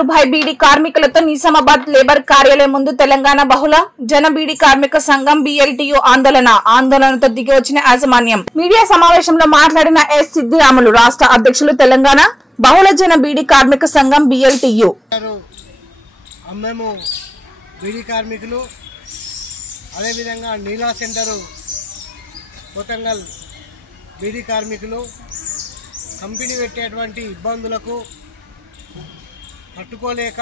కారుభాయ్ బీడీ కార్మికులతో నిజామాబాద్ లేబర్ కార్యాలయం ముందు తెలంగాణ బహుళ జన బీడీ కార్మిక సంఘం BLTU ఆందోళనతో దిగి వచ్చిన యాజమాన్యం మీడియా సమావేశంలో మాట్లాడిన ఎస్ సిద్దిరాములు రాష్ట్ర అధ్యక్షులు తెలంగాణ బహుళ జన బీడీ కార్మిక సంఘం BLTU బీడీ కార్మికులు అదే విధంగా నీలా సెంటర్ కొతంగల్ బీడీ కార్మికులు కంపెనీ పెట్టేటువంటి ఇబ్బందులకు తట్టుకోలేక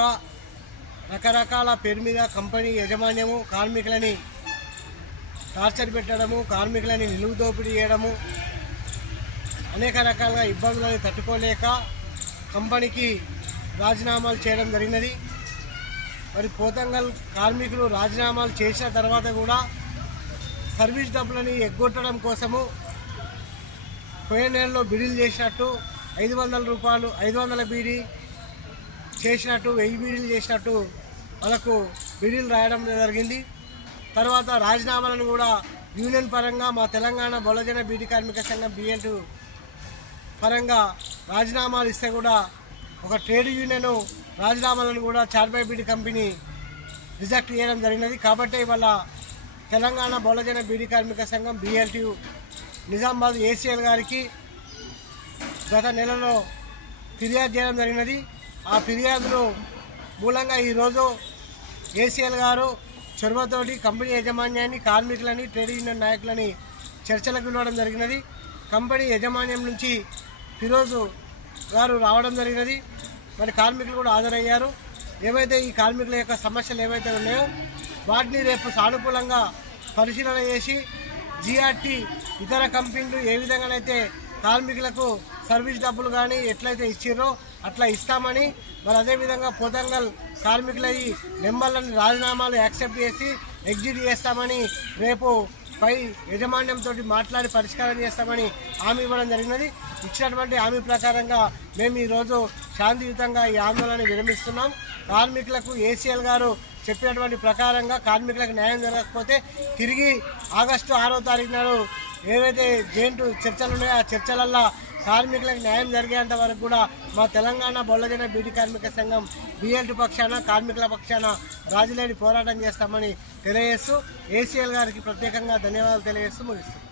రకరకాల పేరు మీద కంపెనీ యాజమాన్యము కార్మికులని టార్చర్ పెట్టడము, కార్మికులని నిలువు దోపిడీ చేయడము, అనేక రకాల ఇబ్బందులను తట్టుకోలేక కంపెనీకి రాజీనామాలు చేయడం జరిగినది. మరి పోతంగల్ కార్మికులు రాజీనామాలు చేసిన తర్వాత కూడా సర్వీస్ డబ్బులని ఎగ్గొట్టడం కోసము పోయిన నెలలో బిడిల్ చేసినట్టు 500 రూపాయలు 500 బీడీ చేసినట్టు 1000 బీడీలు చేసినట్టు వాళ్ళకు బిడిల్ రాయడం జరిగింది. తర్వాత రాజీనామాలను కూడా యూనియన్ పరంగా మా తెలంగాణ బహుళజన బీడీ కార్మిక సంఘం BLTU పరంగా రాజీనామాలు ఇస్తే కూడా ఒక ట్రేడ్ యూనియన్ రాజీనామాలను కూడా చార్బాయ్ బీడీ కంపెనీ రిజెక్ట్ చేయడం జరిగినది. కాబట్టి ఇవాళ తెలంగాణ బహుళజన బీడీ కార్మిక సంఘం BLTU నిజామాబాద్ ACL గారికి గత నెలలో ఫిర్యాదు చేయడం జరిగినది. ఆ ఫిర్యాదులో మూలంగా ఈరోజు ACL గారు చొరవతోటి కంపెనీ యాజమాన్యాన్ని, కార్మికులని, ట్రేడ్ యూనియన్ నాయకులని చర్చలకు పిలవడం జరిగినది. కంపెనీ యాజమాన్యం నుంచి ఫిరోజు గారు రావడం జరిగినది. మరి కార్మికులు కూడా హాజరయ్యారు. ఏవైతే ఈ కార్మికుల యొక్క సమస్యలు ఏవైతే ఉన్నాయో వాటిని రేపు సానుకూలంగా పరిశీలన చేసి GRT ఇతర కంపెనీలు ఏ విధంగానైతే కార్మికులకు సర్వీస్ డబ్బులు కానీ ఎట్లయితే ఇచ్చిర్రో అట్లా ఇస్తామని, మరి అదేవిధంగా పోతంగల్ కార్మికుల ఈ నెంబర్లను రాజీనామాలు యాక్సెప్ట్ చేసి ఎగ్జిట్ చేస్తామని రేపు పై యాజమాన్యంతో మాట్లాడి పరిష్కారం చేస్తామని హామీ ఇవ్వడం జరిగినది. ఇచ్చినటువంటి హామీ ప్రకారంగా మేము ఈరోజు శాంతియుతంగా ఈ ఆందోళన విరమిస్తున్నాం. కార్మికులకు ACL గారు చెప్పినటువంటి ప్రకారంగా కార్మికులకు న్యాయం జరగకపోతే తిరిగి ఆగస్టు 6వ తారీఖు నాడు ఏవైతే జైంటు చర్చలు ఉన్నాయో ఆ చర్చలల్లో కార్మికులకు న్యాయం జరిగేంత వరకు కూడా మా తెలంగాణ బహుళజన బీడీ కార్మిక సంఘం BLTU పక్షాన, కార్మికుల పక్షాన రాజీలేని పోరాటం చేస్తామని తెలియజేస్తూ ACL గారికి ప్రత్యేకంగా ధన్యవాదాలు తెలియజేస్తూ ముగిస్తున్నాం.